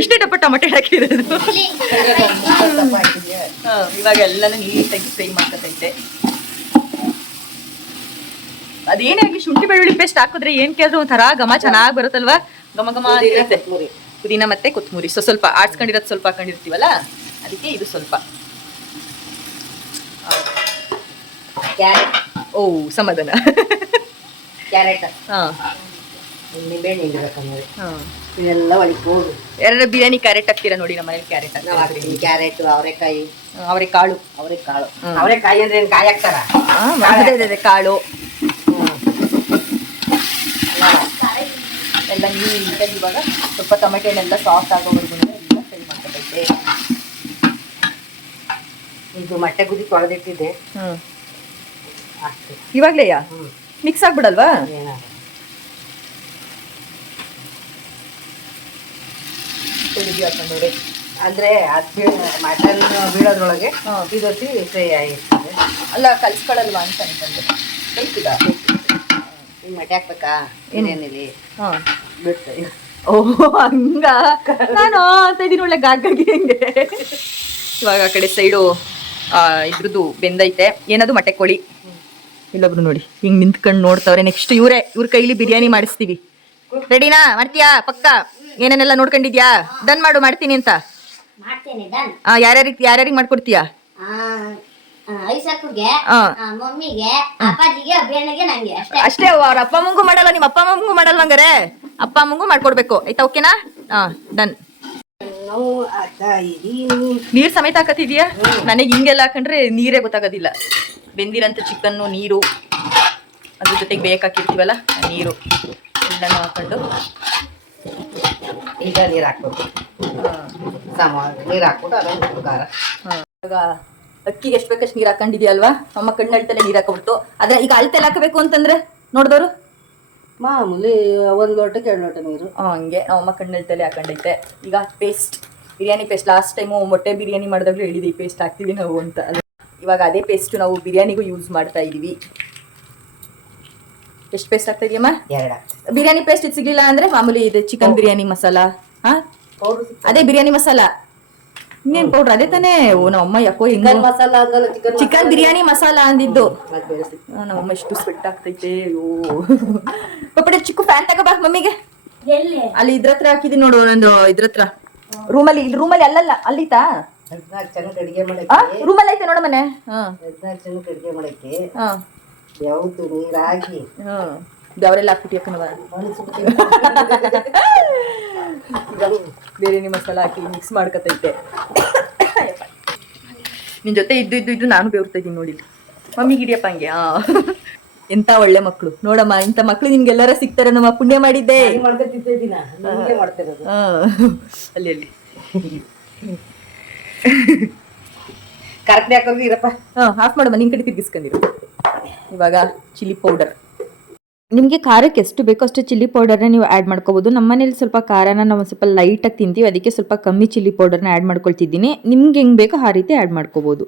ಇಷ್ಟೇ ದಪ್ಪ ಟೊಮೆಟೊ ಹಾಕಿರೋದು ಇವಾಗ ಎಲ್ಲನೂ ನೀಟಾಗಿ ಫ್ರೈ ಮಾಡ್ಕೊತೈತೆ ಅದೇನಾಗ್ಲಿ ಶುಂಠಿ ಬೆಳ್ಳುಳ್ಳಿ ಪೇಸ್ಟ್ ಹಾಕಿದ್ರೆ ಏನ್ ಕೇಳಿದ್ರು ಒಂಥರ ಘಮ ಚೆನ್ನಾಗಿ ಬರುತ್ತಲ್ವಾ ಘಮ ಘಮ ಇರುತ್ತೆ ಪುದೀನ ಮತ್ತೆ ಕೊತ್ತಂಬರಿ ಸ್ವಲ್ಪ ಆಡ್ಸ್ಕೊಂಡಿರೋದು ಸ್ವಲ್ಪ ಹಾಕೊಂಡಿರ್ತೀವಲ್ಲ ಅದಕ್ಕೆ ಇದು ಸ್ವಲ್ಪ ಕ್ಯಾರೆಟ್ ಓ ಸಮಾಧಾನ ಕ್ಯಾರೆಟ್ ಹಾ ನಿಂಬೆಹಣ್ಣು ಹಿಂಡ್ಬೇಕಂದ್ರೆ ಹಾ ಇವೆಲ್ಲ ಒಳಗೆ ಹೋಗು. ಯಾರು ಬಿರಿಯಾನಿ ಕ್ಯಾರೆಟ್ ಹಾಕ್ತೀರಾ ನೋಡಿ, ನಮ್ಮ ಮನೇಲಿ ಕ್ಯಾರೆಟ್ ನಾವು ಹಾಕ್ತೀವಿ ಕ್ಯಾರೆಟ್, ಅವರೆಕಾಯಿ, ಅವರೆಕಾಳು. ಅವರೆಕಾಳು. ಅವರೆಕಾಯಿ ಅಂದ್ರೆ ಏನು ಕಾಯಿ ಹಾಕ್ತಾರ? ಅದೇ ಕಾಳು ಎಲ್ಲ ನೀಟಾಗಿ ಇವಾಗ ಸ್ವಲ್ಪ ಟೊಮೆಟೊ ಹಣ್ಣೆಲ್ಲ ಸಾಫ್ಟ್ ಆಗೋವರೆಗೂ ಎಲ್ಲ ಫ್ರೈ ಮಾಡ್ಕೊತೈತೆ. ಇದು ಮೊಟ್ಟೆ ಗುದಿ ತೊಳೆದಿಟ್ಟಿದ್ದೆ, ಹಾಕ್ತೀನಿ. ಇವಾಗ್ಲೇಯಾ ಮಿಕ್ಸ್ ಆಗ್ಬಿಡಲ್ವಾ? ಹಾಕೊಂಡವ್ರೆ ಅಂದ್ರೆ ಅದು ಮಟನ್ ಬೀಳೋದ್ರೊಳಗೆ ಇದೊತ್ತಿ ಫ್ರೈ ಆಗಿರ್ತದೆ. ಅಲ್ಲ ಕಲ್ಸ್ಕೊಳಲ್ವಾ ಅಂತ ಅನ್ಕೊಂಡೆ. ಬೇಕಿದ ಈಗ ಮೊಟ್ಟೆ ಹಾಕ್ಬೇಕಾ? ಏನೇನಿಲ್ಲಿ ಹಾಂ ಬಿಡ್ತದೆ. ಓಹ್ ಹಂಗ ನಾನು ಅಂತ ಇದೀನಿ ಒಳ್ಳೆ ಗಾಗಾಗಿ ಹೆಂಗೆ. ಇವಾಗ ಆ ಕಡೆ ಸೈಡು ಇದ್ರದ್ದು ಬೆಂದೈತೆ. ಏನದು ಮೊಟ್ಟೆ ಕೋಳಿ. ಇಲ್ಲೊಬ್ರು ನೋಡಿ ಹಿಂಗ್ ನಿಂತ್ಕೊಂಡು ನೋಡ್ತಾವ್ರೆ. ನೆಕ್ಸ್ಟ್ ಇವ್ರ ಕೈಲಿ ಬಿರಿಯಾನಿ ಮಾಡಿಸ್ತೀವಿ. ರೆಡಿನಾ? ಮಾಡ್ತೀಯಾ ಪಕ್ಕ? ಏನೇನೆಲ್ಲ ನೋಡ್ಕೊಂಡಿದ್ಯಾ? ಡನ್ ಮಾಡು, ಮಾಡ್ತೀನಿ ಅಂತ. ಮಾಡ್ತೇನೆ ಡನ್. ಯಾರ್ಯಾರಿಗೆ ಮಾಡ್ಕೊಡ್ತೀಯಾ? ಐಸಕ್ಕುಗೆ, ಮಮ್ಮಿಗೆ, ಅಪ್ಪಾಜಿಗೆ, ಅಭಿಯಣ್ಣಗೆ, ನಂಗೆ ಅಷ್ಟೇ. ಅಷ್ಟೇ? ಅವ್ರ ಅಪ್ಪ ಅಮ್ಮಂಗೂ ಮಾಡಲ್ಲ, ನಿಮ್ಮ ಅಪ್ಪ ಅಮ್ಮಂಗೂ ಮಾಡಲ್ಲ ಹಂಗಾರೆ? ಅಪ್ಪ ಅಮ್ಮಂಗೂ ಮಾಡ್ಕೊಡ್ಬೇಕು ಆಯ್ತಾ? ಓಕೆನಾ? ಡನ್. ನೀರ್ ಸಮೇತ ಹಾಕತಿದ್ಯಾ? ನನಗೆ ಹಿಂಗೆಲ್ಲ ಹಾಕೊಂಡ್ರೆ ನೀರೇ ಗೊತ್ತಾಗೋದಿಲ್ಲ. ಬೆಂದಿರಂತ ಚಿಕನ್ನು, ನೀರು, ಅದ್ರ ಜೊತೆಗೆ ಬೇಕಾಕಿರ್ತೀವಲ್ಲ ನೀರು ಎಲ್ಲನೂ ಹಾಕೊಂಡು ಈಗ ನೀರು ಹಾಕ್ಬೇಕು. ನೀರು ಹಾಕ್ಬಿಟ್ಟು ಅದೊಂದು ಖಾರ. ಇವಾಗ ಅಕ್ಕಿಗೆ ಎಷ್ಟು ಬೇಕಷ್ಟು ನೀರು ಹಾಕೊಂಡಿದ್ಯಾ ಅಲ್ವಾ? ಅಮ್ಮ ಕಣ್ಣು ಅಳ್ತಲೆ ನೀರು ಹಾಕೊಬಿಟ್ಟು. ಅದ್ರ ಈಗ ಅಳ್ತೆಲ್ಲ ಹಾಕಬೇಕು ಅಂತಂದ್ರೆ ನೋಡಿದವರು ಮಾಮೂಲಿ 1 ಲೋಟಕ್ಕೆ 2 ಲೋಟ ನೀರು. ಹಂಗೆ ಅಮ್ಮ ಕಣ್ಣಳ್ತಲೆ ಹಾಕೊಂಡೈತೆ. ಈಗ paste, biryani paste. Last time ಮೊಟ್ಟೆ ಬಿರಿಯಾನಿ ಮಾಡಿದಾಗಲೂ ಹೇಳಿದ್ವಿ ಪೇಸ್ಟ್ ಹಾಕ್ತೀವಿ ನಾವು ಅಂತ. ಇವಾಗ ಅದೇ ಪೇಸ್ಟ್ ನಾವು ಬಿರಿಯಾನಿಗೂ ಯೂಸ್ ಮಾಡ್ತಾ ಇದೀವಿ. ಎಷ್ಟು ಪೇಸ್ಟ್ ಆಗ್ತಾ ಇದೆಯಮ್ಮ? 2 ಬಿರಿಯಾನಿ ಪೇಸ್ಟ್ ಇದು ಸಿಗ್ಲಿಲ್ಲ ಅಂದ್ರೆ ಮಾಮೂಲಿ ಇದೆ ಚಿಕನ್ ಬಿರಿಯಾನಿ ಮಸಾಲ. ಅದೇ ಬಿರಿಯಾನಿ ಮಸಾಲ. ಇನ್ನೇನು ಪೌಡ್ರ್ ಅದೇ ತಾನೇ? ಓ ನಮ್ಮಮ್ಮ ಯಾಕೋ ಹಿಂಗ ಮಸಾಲ ಅಂದ್ರೆ ಚಿಕನ್ ಬಿರಿಯಾನಿ ಮಸಾಲ ಅಂದಿದ್ದು. ನಮ್ಮಮ್ಮ ಎಷ್ಟು ಸ್ವೆಟ್ ಆಗ್ತೈತೆ. ಅಯ್ಯೋ ಪಪ್ಪಡೆ ಚಿಕ್ಕ ಫ್ಯಾನ್ ತಗೋಬಾ ಮಮ್ಮಿಗೆ. ಎಲ್ಲಿ? ಅಲ್ಲಿ ಇದ್ರತ್ರ ಹಾಕಿದೀನಿ ನೋಡು, ಒಂದು ಇದ್ರತ್ರ ರೂಮಲ್ಲಿ. ಇಲ್ಲಿ ರೂಮಲ್ಲಿ ಅಲ್ಲಲ್ಲ ಅಲ್ಲಿತಾ? 14 ಜನಕ್ಕೆ ಅಡಿಗೆ ಮಾಡಕ್ಕೆ. ರೂಮಲ್ಲಿ ಐತೆ ನೋಡ ಮನೆ. 14 ಜನಕ್ಕೆ ಅಡಿಗೆ ಮಾಡಕ್ಕೆ ಹಾ ಯಾವ್ದು ನೀರು ಹಾಕಿ ಬೆವರೆಲ್ಲ ಹಾಕ್ಬಿಟ್ಟು ಯಾಕನವ ಬಿರಿಯಾನಿ ಮಸಾಲ ಹಾಕಿ ಮಿಕ್ಸ್ ಮಾಡ್ಕೊತೈತೆ. ನಿನ್ ಜೊತೆ ಇದ್ದು ನಾನು ಬೆವರ್ತಾ ಇದ್ದೀನಿ ನೋಡಿ. ಮಮ್ಮಿಗೆ ಹಿಡಿಯಪ್ಪ ಹಂಗೆ. ಎಂತ ಒಳ್ಳೆ ಮಕ್ಕಳು ನೋಡಮ್ಮ. ಇಂಥ ಮಕ್ಳು ನಿಮ್ಗೆಲ್ಲರ ಸಿಗ್ತಾರೆ. ನಮ್ಮ ಪುಣ್ಯ ಮಾಡಿದ್ದೆ. ಅಲ್ಲಿ ಅಲ್ಲಿ ಕರೆಕ್ಟ್ ಹಾಕೋದು ಇರಪ್ಪ. ಆಫ್ ಮಾಡಮ್ಮ, ನಿನ್ ಕಡೆ ತಿರ್ಗಿಸ್ಕೊಂಡಿರು. ಇವಾಗ ಚಿಲ್ಲಿ ಪೌಡರ್. ನಿಮಗೆ ಖಾರಕ್ಕೆ ಎಷ್ಟು ಬೇಕೋ ಅಷ್ಟು ಚಿಲ್ಲಿ ಪೌಡರ್ನ ನೀವು ಆ್ಯಡ್ ಮಾಡ್ಕೋಬೋದು. ನಮ್ಮ ಮನೇಲಿ ಸ್ವಲ್ಪ ಖಾರನ ನಾವು ಸ್ವಲ್ಪ ಲೈಟಾಗಿ ತಿಂತೀವಿ, ಅದಕ್ಕೆ ಸ್ವಲ್ಪ ಕಮ್ಮಿ ಚಿಲ್ಲಿ ಪೌಡರ್ನ ಆ್ಯಡ್ ಮಾಡ್ಕೊಳ್ತಿದ್ದೀನಿ. ನಿಮ್ಗೆ ಹೆಂಗೆ ಬೇಕೋ ಆ ರೀತಿ ಆ್ಯಡ್ ಮಾಡ್ಕೋಬೋದು.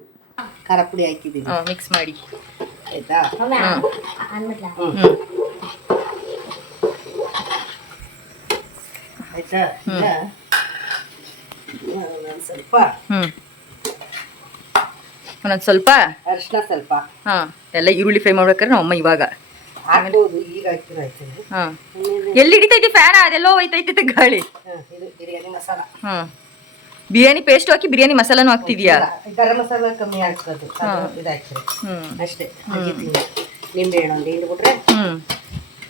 ಖಾರ ಪುಡಿ ಹಾಕಿದ್ದೀನಿ, ಮಿಕ್ಸ್ ಮಾಡಿ ಆಯ್ತಾ? ಆಯ್ತಾ? ಸ್ವಲ್ಪ ಒಂದೊಂದು ಸ್ವಲ್ಪ ಅರಿಶಿನ, ಸ್ವಲ್ಪ ಎಲ್ಲ ಈರುಳ್ಳಿ ಫ್ರೈ ಮಾಡ್ಬೇಕಾದ್ರೆ ನಮ್ಮಮ್ಮ ಇವಾಗ ಹಾಕ್ಬೋದು. ಈಗ ಹಾಕಿರೋ ಆಯ್ತು. ಎಲ್ಲಿ ಹಿಡಿತೈತಿ ಫ್ಯಾನ? ಅದೆಲ್ಲೋ ಹೋಯ್ತೈತೆ ಗಾಳಿ. ಇದು ಬಿರಿಯಾನಿ ಮಸಾಲ. ಬಿರಿಯಾನಿ ಪೇಸ್ಟ್ ಹಾಕಿ ಬಿರಿಯಾನಿ ಮಸಾಲಾನು ಹಾಕ್ತಿದ್ಯಾ? ಗರಂ ಮಸಾಲ ಕಮ್ಮಿ ಹಾಕ್ಬೋದು. ಇದು ಹಾಕಿರಿ ಅಷ್ಟೇ. ನಿಂಬೆ ಹಣ್ಣು ಒಂದು ಹಿಂಡ್ಬಿಟ್ರೆ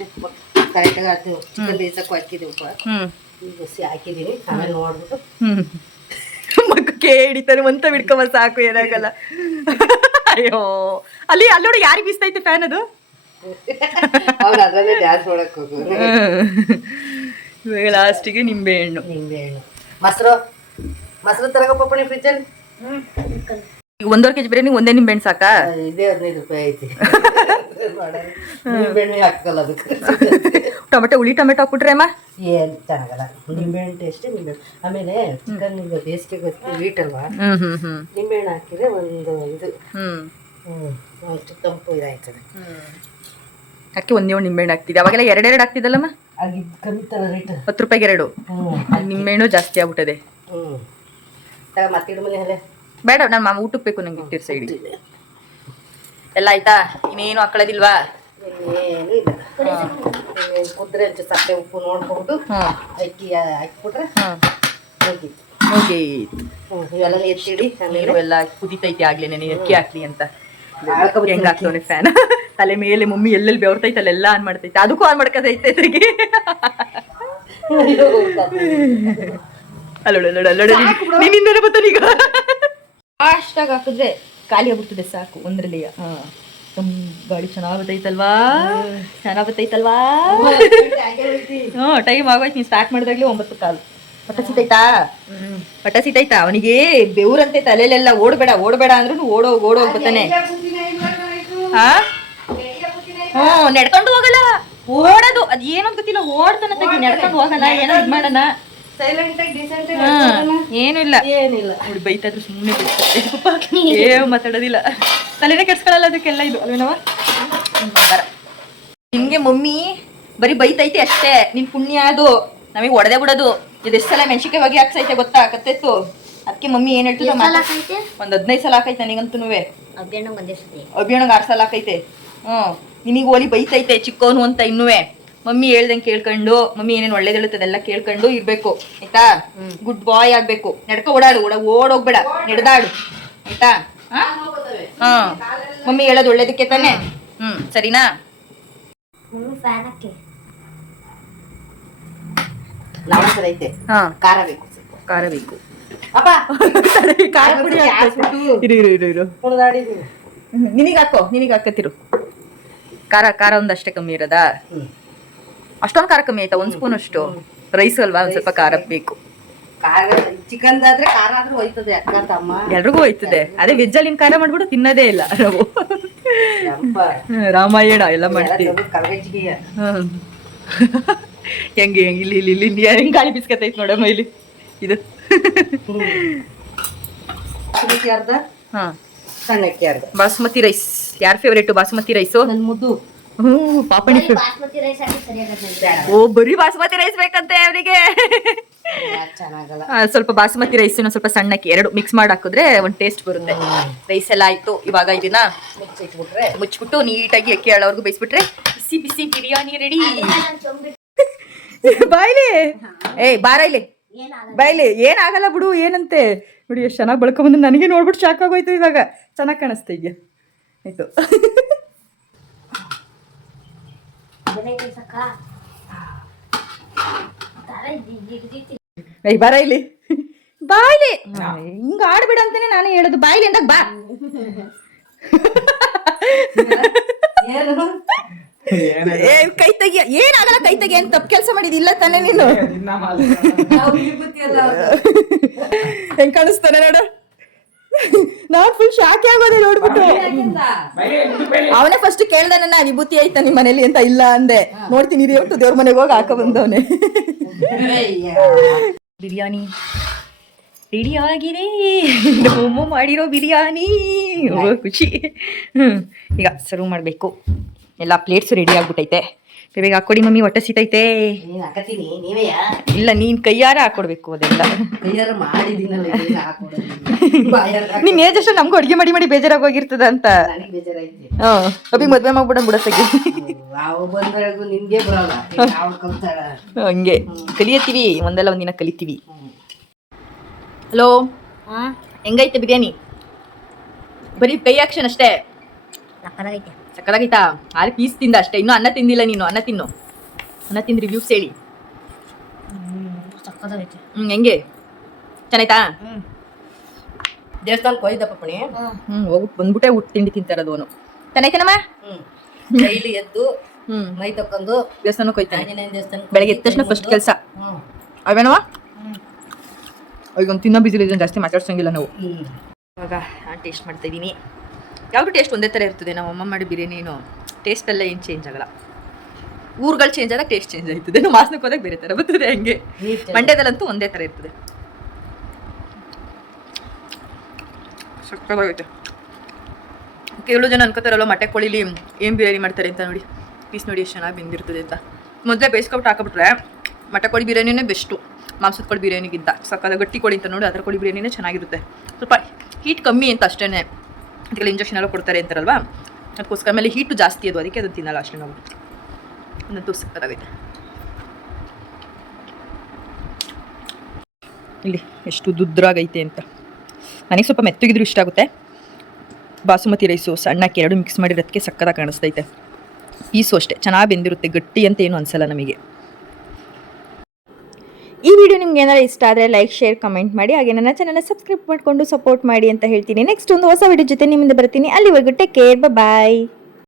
ಉಪ್ಪು ಕರೆಕ್ಟಾಗಿ ಹಾಕ್ತೀವಿ. ಚಿಕನ್ ಬೇಯಿಸಕ್ಕೂ ಹಾಕಿದ್ದೀವಿ ಉಪ್ಪು. ಈಗ ಹಸಿ ಹಾಕಿದ್ದೀನಿ. ಆಮೇಲೆ ನೋಡ್ಬಿಟ್ಟು ಮಕ್ಕಕ್ಕೆ ಹಿಡಿತಾರೆ ಅಂತ ಬಿಡ್ಕೊಂಬ ಸಾಕು, ಏನಾಗಲ್ಲ. ಅಯ್ಯೋ ಅಲ್ಲಿ ಅಲ್ಲೋಡಿ ಯಾರಿಗೆ ಬೀಸ್ತೈತೆ ಫ್ಯಾನ್ ಅದು? ಅವ್ನು ಅದರಲ್ಲೇ ಡ್ಯಾನ್ಸ್ ಮಾಡಕ್ ಹೋಗೋದು. ಇವಾಗ ಲಾಸ್ಟಿಗೆ ನಿಂಬೆ ಹಣ್ಣು. ಮೊಸರು ತರಗಪ್ಪ ನೀವು ಫ್ರಿಜ್ಜಲ್ಲಿ. ಈಗ 1.5 kg ಬಿರಿಯಾನಿ ಒಂದೇ ನಿಂಬೆ ಹಣ್ಣು ಸಾಕಾ? ಇದೇ 15 ರೂಪಾಯಿ ಐತಿ. ನಿಂಬೆ ಹಣ್ಣು ಹಾಕಲ್ಲ ಅದಕ್ಕೆ. ಟೊಮೆಟೊ ಹುಳಿ ಟೊಮೆಟೊ ಹಾಕ್ಬಿಟ್ರೆ ಅಮ್ಮ ಏನು ಚೆನ್ನಾಗಲ್ಲ. ನಿಂಬೆ ಹಣ್ಣು ಟೇಸ್ಟೇ ನಿಂಬೆ ಹಣ್ಣು. ಆಮೇಲೆ ಚಿಕನ್ ಈಗ ಬೇಸಿಗೆ ಗೊತ್ತಿ ವೀಟ್ ಅಲ್ವಾ, ನಿಂಬೆ ಹಣ್ಣು ಹಾಕಿದ್ರೆ ಒಂದು ಇದು ಅಷ್ಟು ತಂಪು ಇದಾಯ್ತದೆ. ಅಕ್ಕಿ ಒಂದೇ ಒಂದು ನಿಂಬೆಹಣ್ಣು ಹಾಕ್ತಿದ್ದೆ. ಅವಾಗೆಲ್ಲ 2 ಹಾಕ್ತಿದ್ದಲ್ಲಮ್ಮ? ಆಗಿದ್ದು ಕಮ್ಮಿ ತರ ರೇಟ್. 10 ರೂಪಾಯಿಗೆ 2. ನಿಂಬೆಹಣ್ಣು ಜಾಸ್ತಿ ಆಗ್ಬಿಟ್ಟದೆ. ಮತ್ತೆ ಮನೆ ಅಲ್ಲೇ ಬೇಡ, ನಾನು ಮಾಮ ಊಟಕ್ಕೆ ಬೇಕು ನಂಗೆ. ಇಟ್ಟಿರ್ ಸೈಡ್ ಎಲ್ಲ ಆಯ್ತಾ? ಇನ್ನೇನು ಹಾಕೊಳ್ಳೋದಿಲ್ವಾ? ಏನು ಇಲ್ಲ. ಕುದ್ರೆ ಒಂಚೂರು ಸಪ್ಪೆ ಉಪ್ಪು ನೋಡ್ಕೊಂಡು ಅಕ್ಕಿ ಹಾಕ್ಬಿಟ್ರೆ ಹೋಗಿ ಇವೆಲ್ಲ ಎತ್ತಿಡಿ. ನೀರು ಎಲ್ಲ ಕುದಿತೈತಿ ಆಗ್ಲೇ ನೆನೆ ಅಕ್ಕಿ ಹಾಕ್ಲಿ ಅಂತ. ಹೆಂಗ್ ಹಾಕ್ತವನೆ ಫ್ಯಾನ್ ತಲೆ ಮೇಲೆ. ಮಮ್ಮಿ ಎಲ್ಲೆಲ್ಲಿ ಬೆವರ್ತೈತೆ ಅಲ್ಲೆಲ್ಲ ಆನ್ ಮಾಡ್ತೈತೆ. ಅದಕ್ಕೂ ಆನ್ ಮಾಡ್ಕೊತೈತೆ. ನಿನ್ನಿಂದಲೇ ಬರ್ತಾನೆ ಈಗ ಅಷ್ಟಾಗಿ ಹಾಕಿದ್ರೆ ಖಾಲಿ ಆಗ್ಬಿಡ್ತದೆ ಸಾಕು ಒಂದ್ರಲ್ಲಿ. ಗಾಡಿ ಚೆನ್ನಾಗ್ ಬತ್ತೈತಲ್ವಾ, ಚೆನ್ನಾಗ್ ಬತ್ತೈತಲ್ವಾ. ಟೈಮ್ ಆಗೋಯ್ತು. ನೀನ್ ಸ್ಟಾರ್ಟ್ ಮಾಡಿದಾಗ್ಲಿ 9:15. ಪಟ್ಟ ಸಿತೈತಾ, ಪಟ್ಟ ಸಿತೈತಾ ಅವನಿಗೆ ಬೆವ್ರಂತೆ ತಲೆಲೆಲ್ಲ. ಓಡ್ಬೇಡ ಓಡ್ಬೇಡ ಅಂದ್ರೂ ಓಡೋಗ್ ಬರ್ತಾನೆ. ನಡ್ಕೊಂಡು ಹೋಗಲ್ಲ, ಓಡೋದು. ಅದ್ ಏನೋ ಗೊತ್ತಿಲ್ಲ, ಓಡ್ತಾನ ತೆಗಿ. ನಡ್ಕೊಂಡು ಹೋಗಲ್ಲ, ಏನೋ ಇದ್ ಮಾಡೋಣ. ಏನು ಇಲ್ಲ ನೋಡಿ, ಬೈತಾದ್ರು ಸುಮ್ಮನೆ ಏನು ಮಾತಾಡೋದಿಲ್ಲ, ತಲೆನೇ ಕೆಡ್ಸ್ಕೊಳ್ಳಲ್ಲ ಅದಕ್ಕೆಲ್ಲ. ಇದು ಅಲ್ವೇನವ ನಿನ್ಗೆ ಮಮ್ಮಿ ಬರೀ ಬೈತೈತೆ ಅಷ್ಟೇ. ನಿನ್ ಪುಣ್ಯ ಅದು, ನಮಗೆ ಹೊಡೆದೇ ಬಿಡೋದು. ಇದೆಷ್ಟು ಸಲ ಮೆಣಸಿಕಾಯಿ ಹೊಗೆ ಹಾಕ್ಸೈತೆ ಗೊತ್ತಾ, ಕತ್ತೆತ್ತು. ಅದಕ್ಕೆ ಮಮ್ಮಿ ಏನ್ ಹೇಳ್ತಿದ್ದ, ಒಂದ್ 15 ಸಲ ಹಾಕೈತೆ ನನಗಂತೂ. ಅಭಿಯಣ್ಣಂಗೆ 6 ಸಲ ಹಾಕೈತೆ. ನಿನಗೆ ಓಲಿ ಬೈತೈತೆ ಚಿಕ್ಕವನು ಅಂತ. ಇನ್ನುವೆ ಮಮ್ಮಿ ಹೇಳ್ದಂಗೆ ಕೇಳ್ಕೊಂಡು, ಮಮ್ಮಿ ಏನೇನು ಒಳ್ಳೇದು ಹೇಳುತ್ತದೆಲ್ಲ ಕೇಳ್ಕೊಂಡು ಇರ್ಬೇಕು ಆಯ್ತಾ. ಗುಡ್ ಬಾಯ್ ಆಗ್ಬೇಕು. ನಡ್ಕೊ ಓಡಾಡು, ಓಡೋಗ್ಬೇಡ, ನಡೆದಾಡು ಆಯ್ತಾ. ಮಮ್ಮಿ ಹೇಳೋದು ಒಳ್ಳೇದಕ್ಕೆ ತಾನೆ. ಸರಿನಾ. ಐತೆ ಖಾರ ಬೇಕು, ಖಾರ ಬೇಕು. ನಿನಗೆ ಹಾಕತ್ತಿರು ಖಾರ. ಖಾರ ಒಂದಷ್ಟೇ ಕಮ್ಮಿ ಇರೋದಾ? ಅಷ್ಟೊಂದು ಖಾರ ಕಮ್ಮಿ ಆಯ್ತಾ? 1 ಸ್ಪೂನ್ ಅಷ್ಟು. ರೈಸ್ ಅಲ್ವಾ, ಒಂದ್ ಸ್ವಲ್ಪ ಖಾರ ಬೇಕು. ಚಿಕನ್ ಆದ್ರೆ ಖಾರ ಆದ್ರೂ ಹೋಯ್ತದೆ ಅಕ್ಕ ತಮ್ಮ, ಎಲ್ರಿಗೂ ಹೋಯ್ತದೆ. ಅದೇ ವೆಜ್ ಅಲ್ಲಿ ಖಾರ ಮಾಡ್ಬಿಟ್ಟು ತಿನ್ನೋದೇ ಇಲ್ಲ ನಾವು. ರಾಮಾಯಣ ಎಲ್ಲ ಮಾಡ್ತೀವಿ. ಹೆಂಗೆ ಇಲ್ಲಿ ಹೆಂಗ್ ಗಾಳಿ ಬಿಸ್ಕತ್ತೈತ್ ನೋಡಮ್ಮ ಇಲ್ಲಿ. ಇದು ಅರ್ಧ, ಸಣ್ಣಕ್ಕಿ ಅರ್ಧ. ಬಾಸುಮತಿ ರೈಸ್ ಯಾರ್ ಫೇವ್ರೇಟ್? ಬಾಸುಮತಿ ರೈಸು ನನ್ ಮುದ್ದು. ಪಾಪಣಿ. ಓ, ಬರೀ ಬಾಸುಮತಿ ರೈಸ್ ಬೇಕಂತೆ ಅವರಿಗೆ. ಸ್ವಲ್ಪ ಬಾಸುಮತಿ ರೈಸ್, ಸ್ವಲ್ಪ ಸಣ್ಣಕ್ಕಿ, 2 ಮಿಕ್ಸ್ ಮಾಡಿ ಹಾಕಿದ್ರೆ ಒಂದ್ ಟೇಸ್ಟ್ ಬರುತ್ತೆ. ರೈಸ್ ಎಲ್ಲ ಆಯ್ತು. ಇವಾಗ ಇದನ್ನ ಮುಚ್ಚಿಬಿಟ್ಟು ನೀಟಾಗಿ ಅಕ್ಕಿ ಹೇಳೋರ್ಗು ಬೇಯಿಸ್ಬಿಟ್ರೆ ಬಿಸಿ ಬಿಸಿ ಬಿರಿಯಾನಿ ರೆಡಿ. ಬಾಯ್ಲಿ, ಬಾರ ಇಲ್ಲಿ ಬಾಯ್ಲಿ. ಏನಾಗಲ್ಲ ಬಿಡು, ಏನಂತೆ ನೋಡಿ. ಎಷ್ಟು ಚೆನ್ನಾಗಿ ಬಳ್ಕೊಂಬಂದು ನನಗೆ ನೋಡ್ಬಿಟ್ಟು ಶಾಕ್ ಆಗೋಯ್ತು. ಇವಾಗ ಚೆನ್ನಾಗಿ ಕಾಣಿಸ್ತಾ ಇದೆಯಾ? ಆಯ್ತು. ಬಾರ ಇಲ್ಲಿ, ಬಾಯ್ಲಿ. ಹಿಂಗ ಆಡ್ಬಿಡ ಅಂತಾನೆ ನಾನೇ ಹೇಳೋದು. ಬಾಯ್ಲಿ ಅಂದಾಗ ಬಾ. ಕೈ ತೆಗಿಯ, ಏನಾಗಲ್ಲ ಕೈ ತೆಗಿ. ಏನ್ ತಪ್ಪು ಕೆಲಸ ಮಾಡಿದಿಲ್ಲ ತಾನೇ ನೀನು? ಹೆಂಗ್ ಕಾಣಿಸ್ತಾನೆ ನೋಡು. ನಾನ್ ಫುಲ್ ಶಾಕ್ ಆಗೋದೆ ನೋಡ್ಬಿಟ್ಟು. ಅವನೇ ಫಸ್ಟ್ ಕೇಳ್ದ ನನ್ನ, ವಿಭೂತಿ ಆಯ್ತಾ ನಿಮ್ ಮನೇಲಿ ಅಂತ. ಇಲ್ಲ ಅಂದೆ. ನೋಡ್ತೀನಿ ಇವತ್ತು ದೇವ್ರ ಮನೆಗೆ ಹೋಗಿ ಹಾಕ ಬಂದವನೆ. ಬಿರಿಯಾನಿ ರೆಡಿ ಆಗಿದೆ. ಮೊಮ್ಮು ಮಾಡಿರೋ ಬಿರಿಯಾನಿ. ಖುಷಿ. ಈಗ ಸರ್ವ್ ಮಾಡ್ಬೇಕು. ಎಲ್ಲ ಪ್ಲೇಟ್ಸ್ ರೆಡಿ ಆಗ್ಬಿಟ್ಟೈತೆ. ಬೇಗ ಹಾಕೊಡಿ ಮಮ್ಮಿ, ಹೊಟ್ಟೆ ಸಿತೈತೆ. ಇಲ್ಲ, ನೀನ್ ಕೈಯಾರ ಹಾಕೊಡ್ಬೇಕು ಅದೆಲ್ಲ. ನಿನ್ ಏಜ್ ಅಷ್ಟು ನಮ್ಗೂ ಅಡ್ಗೆ ಮಾಡಿ ಬೇಜಾರಾಗಿ ಹೋಗಿರ್ತದ ಅಂತ. ಅಭಿ ಮದ್ವೆ ಮಾಡ್ಬಿಡ ಬಿಡತ್ತಾಗಿ. ಹಂಗೆ ಕಲಿಯತ್ತೀವಿ, ಒಂದಲ್ಲ ಒಂದಿನ ಕಲಿತೀವಿ. ಹಲೋ, ಹೆಂಗೈತೆ ಬಿರಿಯಾನಿ? ಬರೀ ಕೈ ಆಕ್ಷನ್ ಅಷ್ಟೇ. ಸಕ್ಕದಾಗೈತಾ? 6 ಪೀಸ್ ತಿಂದ ಅಷ್ಟೇ, ಇನ್ನೂ ಅನ್ನ ತಿಂದಿಲ್ಲ ನೀನು. ಅನ್ನ ತಿನ್ನು, ಅನ್ನ ತಿಂದು ರಿವ್ಯೂಸ್ ಹೇಳಿ. ಹೆಂಗೆ ಚೆನ್ನಾಯ್ತಾ? ದೇವಸ್ಥಾನಕ್ಕೆ ಹೋಯ್ದಪ್ಪ ಪಣಿ. ಹೋಗ್ಬಿಟ್ಟು ಬಂದ್ಬಿಟ್ಟೆ ಊಟ ತಿಂಡಿ ತಿಂತಾರದು ಅವನು. ಚೆನ್ನಾಯ್ತಾನಮ್ಮ? ಡೈಲಿ ಎದ್ದು ಮೈ ತಕ್ಕೊಂಡು ದೇವಸ್ಥಾನಕ್ಕೆ ಹೋಯ್ತಾನೆ. ಆಂಜನೇಯನ ದೇವಸ್ಥಾನ ಬೆಳಗ್ಗೆ ಎದ್ದ ತಕ್ಷಣ ಫಸ್ಟ್ ಕೆಲಸ ಅವೇನವ. ಈಗ ಒಂದು ತಿನ್ನೋ ಬಿಸಿಲು ಇದನ್ನು ಜಾಸ್ತಿ ಮಾತಾಡ್ಸಂಗಿಲ್ಲ ನಾವು. ಇವಾಗ ನಾನು ಟೇಸ್ಟ್ ಮಾಡ್ತಾ ಇದ್ದೀನಿ. ಯಾವುದು ಟೇಸ್ಟ್ ಒಂದೇ ಥರ ಇರ್ತದೆ. ನಾವು ಅಮ್ಮ ಮಾಡಿ ಬಿರಿಯಾನಿನು ಟೇಸ್ಟೆಲ್ಲ ಏನು ಚೇಂಜ್ ಆಗಲ್ಲ. ಊರುಗಳು ಚೇಂಜ್ ಆದಾಗ ಟೇಸ್ಟ್ ಚೇಂಜ್ ಆಯ್ತದೆ. ನಾವು ವಾಸನಕ್ಕೆ ಹೋದಾಗ ಬೇರೆ ಥರ ಬರ್ತದೆ. ಹಂಗೆ ಮಂಡ್ಯದಲ್ಲಂತೂ ಒಂದೇ ಥರ ಇರ್ತದೆ. ಸಕ್ಕತ್ತಾಗೈತೆ. ಕೆಲವು ಜನ ಅನ್ಕೋತಾರಲ್ಲ ಮೊಟ್ಟೆ ಕೋಳಿಲಿ ಏನು ಬಿರಿಯಾನಿ ಮಾಡ್ತಾರೆ ಅಂತ. ನೋಡಿ ಪೀಸ್ ನೋಡಿ ಎಷ್ಟು ಚೆನ್ನಾಗಿ ಬೆಂದಿರ್ತದೆ ಅಂತ. ಮೊದಲೇ ಬೇಯಿಸ್ಕೊಬಿಟ್ಟು ಹಾಕೊಬಿಟ್ರೆ ಮೊಟ್ಟೆ ಕೋಳಿ ಬಿರಿಯಾನಿನೇ ಬೆಸ್ಟು ಮಾಂಸದ ಕೋಳಿ ಬಿರಿಯಾನಿಗಿಂತ. ಸಕ್ಕದ ಗಟ್ಟಿ ಕೋಳಿ ಅಂತ ನೋಡಿ ಅದರ ಕೋಳಿ ಬಿರಿಯಾನಿನೇ ಚೆನ್ನಾಗಿರುತ್ತೆ. ಸ್ವಲ್ಪ ಹೀಟ್ ಕಮ್ಮಿ ಅಂತ ಅಷ್ಟೇ. ಅದಕ್ಕೆಲ್ಲ ಇಂಜೆಕ್ಷನ್ ಎಲ್ಲ ಕೊಡ್ತಾರೆ ಅಂತಾರಲ್ವಾ, ಅದಕ್ಕೋಸ್ಕರ ಮೇಲೆ ಹೀಟು ಜಾಸ್ತಿ ಅದು, ಅದಕ್ಕೆ ಅದನ್ನು ತಿನ್ನಲ್ಲ ಅಷ್ಟೇ ನಾವು. ಅನ್ನಂತೂ ಸಕ್ಕತ್ತಾಗೈತೆ. ಇಲ್ಲಿ ಎಷ್ಟು ದುದ್ರಾಗೈತೆ ಅಂತ. ನನಗೆ ಸ್ವಲ್ಪ ಮೆತ್ತಗಿದ್ರು ಇಷ್ಟ ಆಗುತ್ತೆ. ಬಾಸುಮತಿ ರೈಸು ಸಣ್ಣಕ್ಕೆ 2 ಮಿಕ್ಸ್ ಮಾಡಿರೋದಕ್ಕೆ ಸಕ್ಕತ್ತಾಗಿ ಕಾಣಿಸ್ತೈತೆ. ಪೀಸು ಅಷ್ಟೇ ಚೆನ್ನಾಗಿ ಬೆಂದಿರುತ್ತೆ. ಗಟ್ಟಿ ಅಂತ ಏನು ಅನಿಸಲ್ಲ ನಮಗೆ. ಈ ವಿಡಿಯೋ ನಿಮ್ಗೆ ಏನಾದ್ರು ಇಷ್ಟ ಆದರೆ ಲೈಕ್ ಶೇರ್ ಕಮೆಂಟ್ ಮಾಡಿ, ಹಾಗೆ ನನ್ನ ಚಾನಲ್ನ ಸಬ್ಸ್ಕ್ರೈಬ್ ಮಾಡಿಕೊಂಡು ಸಪೋರ್ಟ್ ಮಾಡಿ ಅಂತ ಹೇಳ್ತೀನಿ. ನೆಕ್ಸ್ಟ್ ಒಂದು ಹೊಸ ವಿಡಿಯೋ ಜೊತೆ ನಿಮ್ಮಿಂದ ಬರ್ತೀನಿ. ಅಲ್ಲಿವರೆಗೂ ಟೇಕ್ ಕೇರ್, ಬಾಯ್.